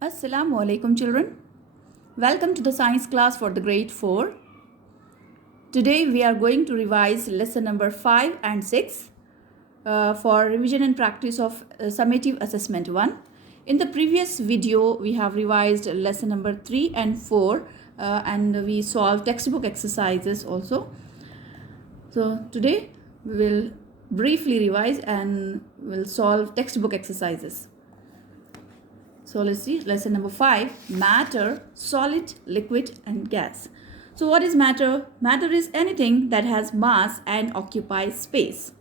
Assalamu alaikum children. Welcome to the science class for the grade 4. Today we are going to revise lesson number 5 and 6 for revision and practice of summative assessment 1. In the previous video we have revised lesson number 3 and 4 and we solved textbook exercises also. So today we will briefly revise and will solve textbook exercises. So let's see lesson number 5, matter, solid, liquid and gas. So what is matter? Matter is anything that has mass and occupies space.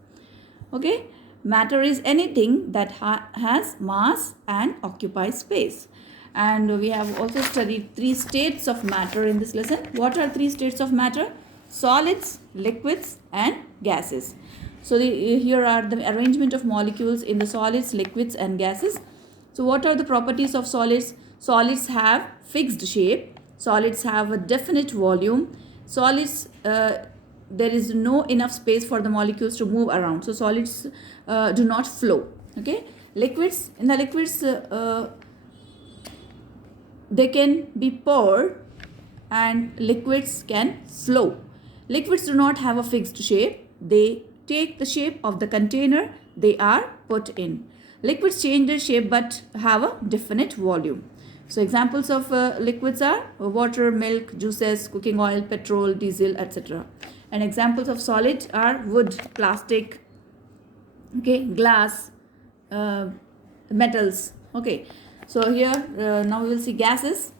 Okay, matter is anything that has mass and occupies space. And we have also studied 3 states of matter in this lesson. What are 3 states of matter? Solids, liquids and gases. So here are the arrangement of molecules in the solids, liquids and gases. So what are the properties of solids? Solids have fixed shape. Solids have a definite volume. Solids, there is no enough space for the molecules to move around. So solids do not flow. Okay. Liquids, in the liquids, they can be poured and liquids can flow. Liquids do not have a fixed shape. They take the shape of the container they are put in. Liquids change their shape but have a definite volume. So examples of liquids are water, milk, juices, cooking oil, petrol, diesel, etc. And examples of solid are wood, plastic, okay, glass, metals. Okay. So here now we will see gases.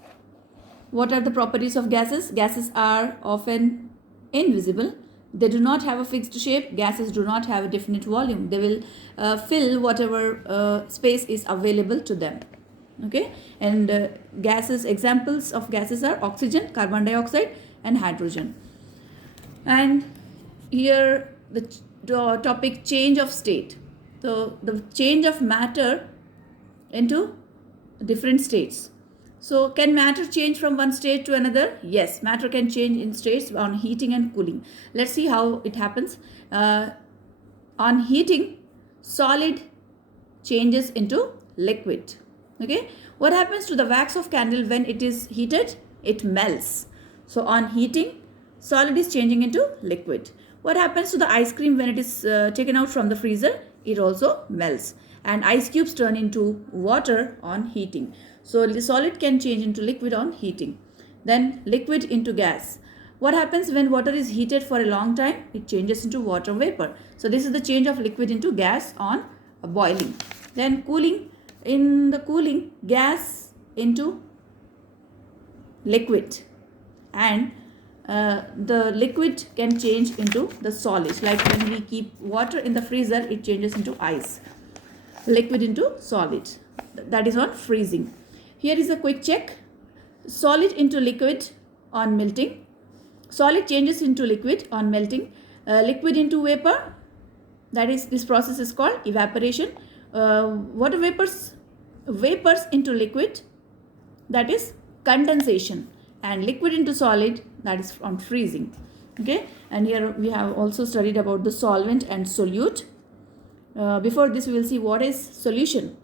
What are the properties of gases? Gases are often invisible. They do not have a fixed shape. Gases do not have a definite volume. They will fill whatever space is available to them. Okay. And gases, examples of gases are oxygen, carbon dioxide and hydrogen. And here the topic change of state. So the change of matter into different states. So can matter change from one state to another? Yes, matter can change in states on heating and cooling. Let's see how it happens. On heating, solid changes into liquid. Okay, what happens to the wax of candle when it is heated? It melts. So on heating, solid is changing into liquid. What happens to the ice cream when it is taken out from the freezer? It also melts. And ice cubes turn into water on heating. So the solid can change into liquid on heating. Then liquid into gas. What happens when water is heated for a long time? It changes into water vapor. So this is the change of liquid into gas on boiling. Then cooling. In the cooling, gas into liquid. And the liquid can change into the solid. Like when we keep water in the freezer, it changes into ice. Liquid into solid. That is on freezing. Here is a quick check. Solid into liquid on melting. Solid changes into liquid on melting. Liquid into vapor. That is, this process is called evaporation. Water vapors into liquid. That is condensation. And liquid into solid. That is on freezing. Okay. And here we have also studied about the solvent and solute. Before this we will see what is solution.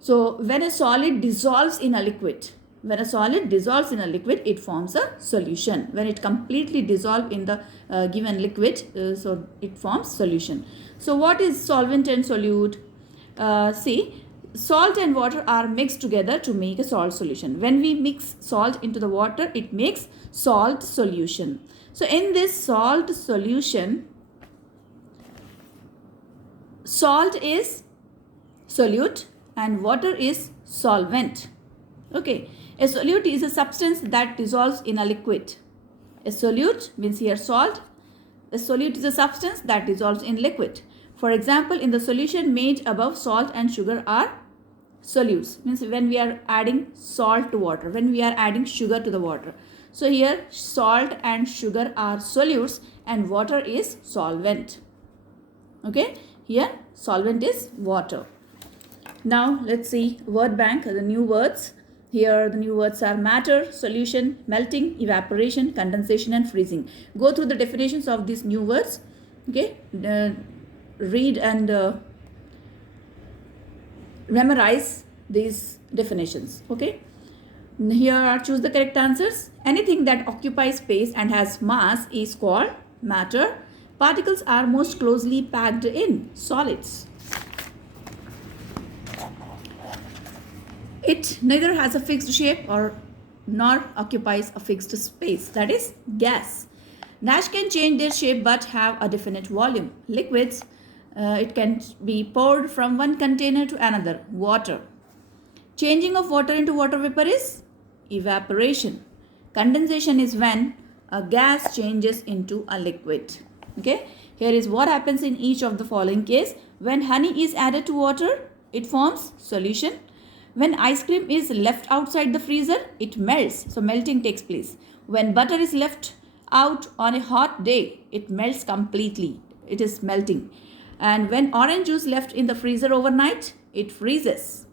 So when a solid dissolves in a liquid, it forms a solution. When it completely dissolves in the given liquid, so it forms solution. So what is solvent and solute? See, salt and water are mixed together to make a salt solution. When we mix salt into the water, it makes salt solution. So in this salt solution, salt is solute and water is solvent. Okay. A solute is a substance that dissolves in a liquid. A solute means here salt. A solute is a substance that dissolves in liquid. For example, in the solution made above, salt and sugar are solutes. Means when we are adding salt to water, when we are adding sugar to the water. So here salt and sugar are solutes and water is solvent. Okay. Here solvent is water. Now let's see word bank, the new words. Here the new words are matter, solution, melting, evaporation, condensation and freezing. Go through the definitions of these new words. Okay. Read and memorize these definitions. Okay. Here are choose the correct answers. Anything that occupies space and has mass is called matter. Particles are most closely packed in solids. It neither has a fixed shape nor occupies a fixed space. That is gas. Gas can change their shape but have a definite volume. Liquids, it can be poured from one container to another. Water. Changing of water into water vapor is evaporation. Condensation is when a gas changes into a liquid. Okay. Here is what happens in each of the following case. When honey is added to water, it forms solution. When ice cream is left outside the freezer, it melts. So melting takes place. When butter is left out on a hot day, it melts completely. It is melting. And when orange juice left in the freezer overnight, it freezes.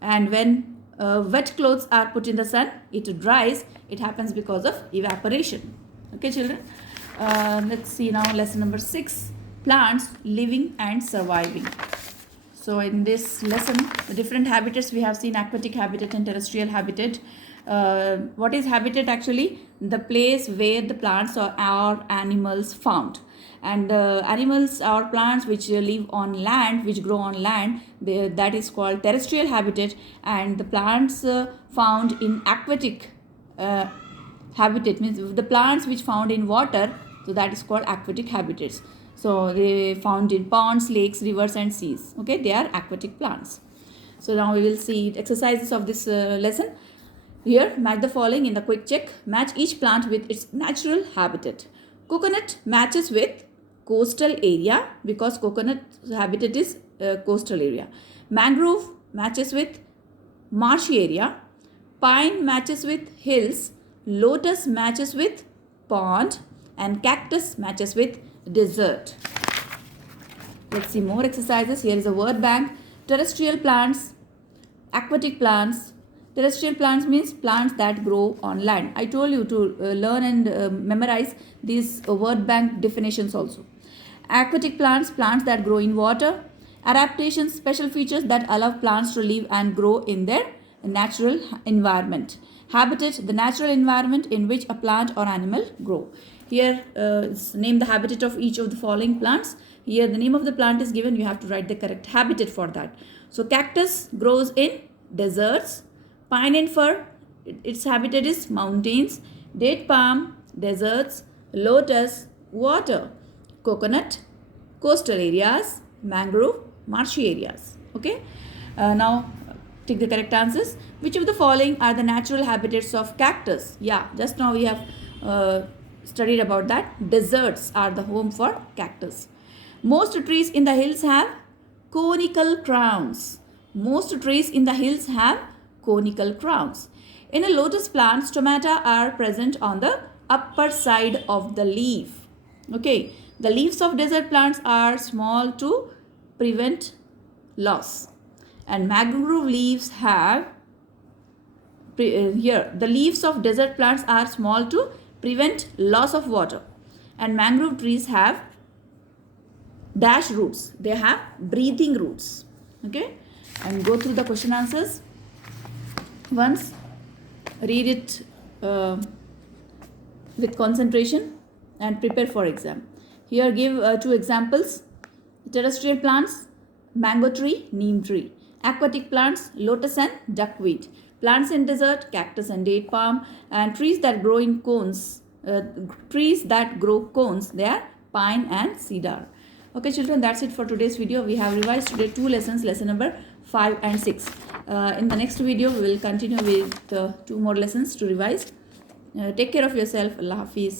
And when wet clothes are put in the sun, it dries. It happens because of evaporation. Okay, children. Let's see now lesson number 6. Plants living and surviving. So in this lesson, the different habitats we have seen: aquatic habitat and terrestrial habitat. What is habitat actually? The place where the plants or animals found. And animals or plants which live on land, which grow on land, that is called terrestrial habitat. And the plants found in aquatic habitat, means the plants which found in water, so that is called aquatic habitats. So they found in ponds, lakes, rivers and seas. Okay, they are aquatic plants. So now we will see exercises of this lesson. Here, match the following in the quick check. Match each plant with its natural habitat. Coconut matches with coastal area because coconut habitat is coastal area. Mangrove matches with marshy area. Pine matches with hills. Lotus matches with pond. And cactus matches with desert. Let's see more exercises. Here is a word bank. Terrestrial plants, aquatic plants. Terrestrial plants means plants that grow on land. I told you to learn and memorize these word bank definitions also. Aquatic plants, plants that grow in water. Adaptations, special features that allow plants to live and grow in their natural environment. Habitat, the natural environment in which a plant or animal grow. Here, name the habitat of each of the following plants. Here, the name of the plant is given. You have to write the correct habitat for that. So, cactus grows in deserts. Pine and fir, its habitat is mountains. Date palm, deserts. Lotus, water. Coconut, coastal areas. Mangrove, marshy areas. Okay. Now, take the correct answers. Which of the following are the natural habitats of cactus? Yeah, just now we have studied about that. Deserts are the home for cactus. Most trees in the hills have conical crowns. Most trees in the hills have conical crowns. In a lotus plant, stomata are present on the upper side of the leaf. Okay, the leaves of desert plants are small to prevent loss. And mangrove leaves have, here, the leaves of desert plants are small to prevent loss of water. And mangrove trees have dash roots. They have breathing roots. Okay. And go through the question answers. Once, read it with concentration and prepare for exam. Here give 2 examples. Terrestrial plants, mango tree, neem tree. Aquatic plants, lotus and duckweed. Plants in desert, cactus and date palm. And trees that grow in cones, they are pine and cedar. Okay children, that's it for today's video. We have revised today 2 lessons, lesson number 5 and 6. In the next video, we will continue with 2 more lessons to revise. Take care of yourself. Allah Hafiz.